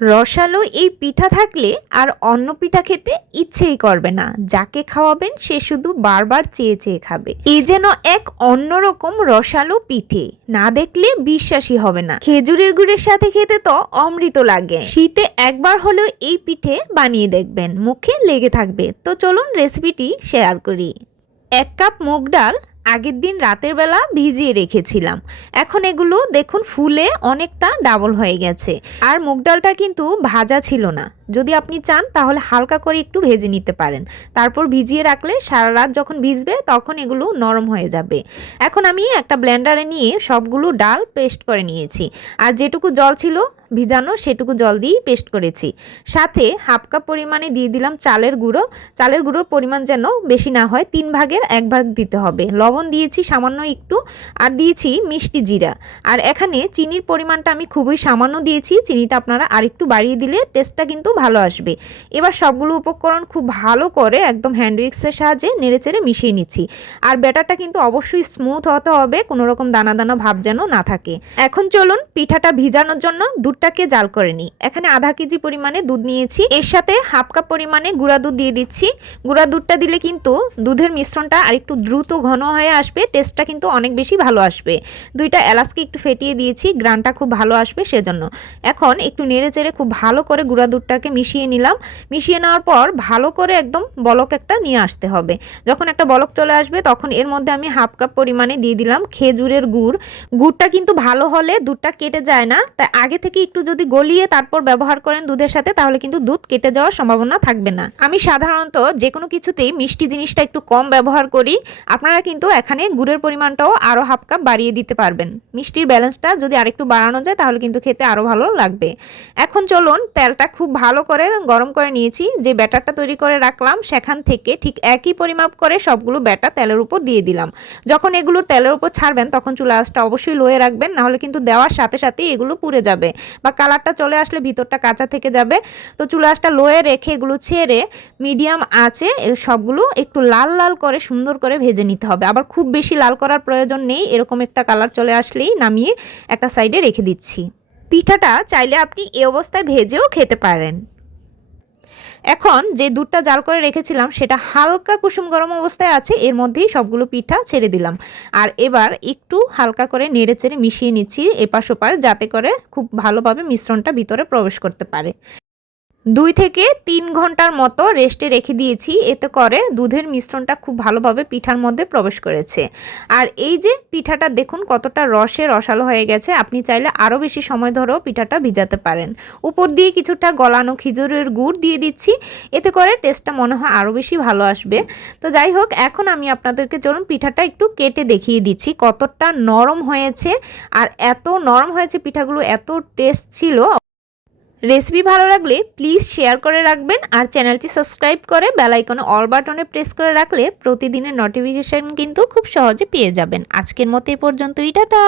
রসালো এই পিঠা থাকলে আর অন্য পিঠা খেতে ইচ্ছেই করবে না। যাকে খাওয়াবেন সে শুধু বারবার চেয়ে চেয়ে খাবে। এই যেন এক অন্যরকম রসালো পিঠে, না দেখলে বিশ্বাসই হবে না। খেজুরের গুড়ের সাথে খেতে তো অমৃত লাগে। শীতে একবার হলেও এই পিঠে বানিয়ে দেখবেন, মুখে লেগে থাকবে। তো চলুন রেসিপিটি শেয়ার করি। 1 কাপ মুগ ডাল আগের দিন রাতের বেলা ভিজিয়ে রেখেছিলাম। এখন এগুলো দেখুন ফুলে অনেকটা ডাবল হয়ে গেছে। আর মুগ ডালটা কিন্তু ভাজা ছিল না। যদি আপনি চান তাহলে হালকা করে একটু ভেজে নিতে পারেন। তারপর ভিজিয়ে রাখলে সারা রাত যখন ভিজবে তখন এগুলো নরম হয়ে যাবে। এখন আমি একটা ব্লেন্ডারে নিয়ে সবগুলো ডাল পেস্ট করে নিয়েছি। আর যেটুকু জল ছিল ভিজানো সেটুকু জল দিয়েই পেস্ট করেছি। সাথে 1/2 কাপ পরিমাণে দিয়ে দিলাম চালের গুঁড়ো। চালের গুঁড়োর পরিমাণ যেন বেশি না হয়, 3 ভাগের 1 ভাগ দিতে হবে। লবণ দিয়েছি সামান্য একটু, আর দিয়েছি মিষ্টি জিরা। আর এখানে চিনির পরিমাণটা আমি খুবই সামান্য দিয়েছি। চিনিটা আপনারা আরেকটু বাড়িয়ে দিলে টেস্টটা কিন্তু ভালো আসবে। এবার সবগুলো উপকরণ খুব ভালো করে একদম হ্যান্ড উইক্সের সাহায্যে নেড়েচেড়ে মিশিয়ে নিচ্ছি। আর ব্যাটারটা কিন্তু অবশ্যই স্মুথ হতে হবে, কোনো রকম দানা দানা ভাব যেন না থাকে। এখন চলুন পিঠাটা ভিজানোর জন্য দুধটাকে জাল করে নিই। এখানে আধা কেজি পরিমাণে দুধ নিয়েছি। এর সাথে 1/2 কাপ পরিমাণে গুঁড়া দুধ দিয়ে দিচ্ছি। গুঁড়া দুধটা দিলে কিন্তু দুধের মিশ্রণটা আরেকটু দ্রুত ঘন হয়ে আসবে, টেস্টটা কিন্তু অনেক বেশি ভালো আসবে। 2টা এলাচকে একটু ফেটিয়ে দিয়েছি, গ্রানটা খুব ভালো আসবে সেজন্য। এখন একটু নেড়েচেড়ে খুব ভালো করে গুঁড়া দুধটাকে মিশিয়ে নিলাম। মিশিয়ে নেওয়ার পর ভালো করে একদম বলক একটা নিয়ে আসতে হবে। যখন একটা বলক চলে আসবে তখন এর মধ্যে আমি 1/2 কাপ পরিমাণে দিয়ে দিলাম খেজুরের গুড়। গুড়টা কিন্তু ভালো হলে দুধটা কেটে যায় না, তাই আগে থেকে একটু যদি গলিয়ে তারপর ব্যবহার করেন দুধের সাথে তাহলে কিন্তু দুধ কেটে যাওয়ার সম্ভাবনা থাকবে না। আমি সাধারণত যে কোনো কিছুতেই মিষ্টি জিনিসটা একটু কম ব্যবহার করি। আপনারা কিন্তু এখানে গুড়ের পরিমাণটাও আরও 1/2 কাপ বাড়িয়ে দিতে পারবেন। মিষ্টির ব্যালেন্সটা যদি আরেকটু বাড়ানো যায় তাহলে কিন্তু খেতে আরও ভালো লাগবে। এখন চলুন তেলটা খুব ভালো করে গরম করে নিয়েছি। যে ব্যাটারটা তৈরি করে রাখলাম সেখান থেকে ঠিক একই পরিমাপ করে সবগুলো ব্যাটার তেলের উপর দিয়ে দিলাম। যখন এগুলো তেলের উপর ছাড়বেন তখন চুলা আঁচটা অবশ্যই লোয়ে রাখবেন, নাহলে কিন্তু দেওয়ার সাথে সাথেই এগুলো পুড়ে যাবে বা কালারটা চলে আসলে ভিতরটা কাঁচা থেকে যাবে। তো চুলা আঁচটা লোয়ে রেখে এগুলো ছেড়ে মিডিয়াম আঁচে সবগুলো একটু লাল লাল করে সুন্দর করে ভেজে নিতে হবে। আবার খুব বেশি লাল করার প্রয়োজন নেই, এরকম একটা কালার চলে আসলেই নামিয়ে একটা সাইডে রেখে দিচ্ছি। পিঠাটা চাইলে আপনি এই অবস্থায় ভেজেও খেতে পারেন। এখন যে দুধটা জাল করে রেখেছিলাম সেটা হালকা কুসুম গরম অবস্থায় আছে, এর মধ্যেই সবগুলো পিঠা ছেড়ে দিলাম। আর এবার একটু হালকা করে নেড়েচেড়ে মিশিয়ে নিচ্ছি এপাশ ওপাশ, যাতে করে খুব ভালোভাবে মিশ্রণটা ভিতরে প্রবেশ করতে পারে। 2 থেকে 3 ঘন্টার মতো রেস্টে রেখে দিয়েছি, এতে করে দুধের মিশ্রণটা খুব ভালোভাবে পিঠার মধ্যে প্রবেশ করেছে। আর এই যে পিঠাটা দেখুন কতটা রসালো হয়ে গেছে। আপনি চাইলে আরও বেশি সময় ধরেও পিঠাটা ভিজাতে পারেন। উপর দিয়ে কিছুটা গলানো খেজুরের গুড় দিয়ে দিচ্ছি, এতে করে টেস্টটা মনে হয় আরও বেশি ভালো আসবে। তো যাই হোক, এখন আমি আপনাদেরকে চলুন পিঠাটা একটু কেটে দেখিয়ে দিচ্ছি কতটা নরম হয়েছে। আর এত নরম হয়েছে পিঠাগুলো, এত টেস্ট ছিল। রেসিপি ভালো লাগলে প্লিজ শেয়ার করে রাখবেন, আর চ্যানেলটি সাবস্ক্রাইব করে বেল আইকনে অল বাটনে প্রেস করে রাখলে প্রতিদিনের নোটিফিকেশন কিন্তু খুব সহজে পেয়ে যাবেন। আজকের মতো এই পর্যন্তই, টাটা।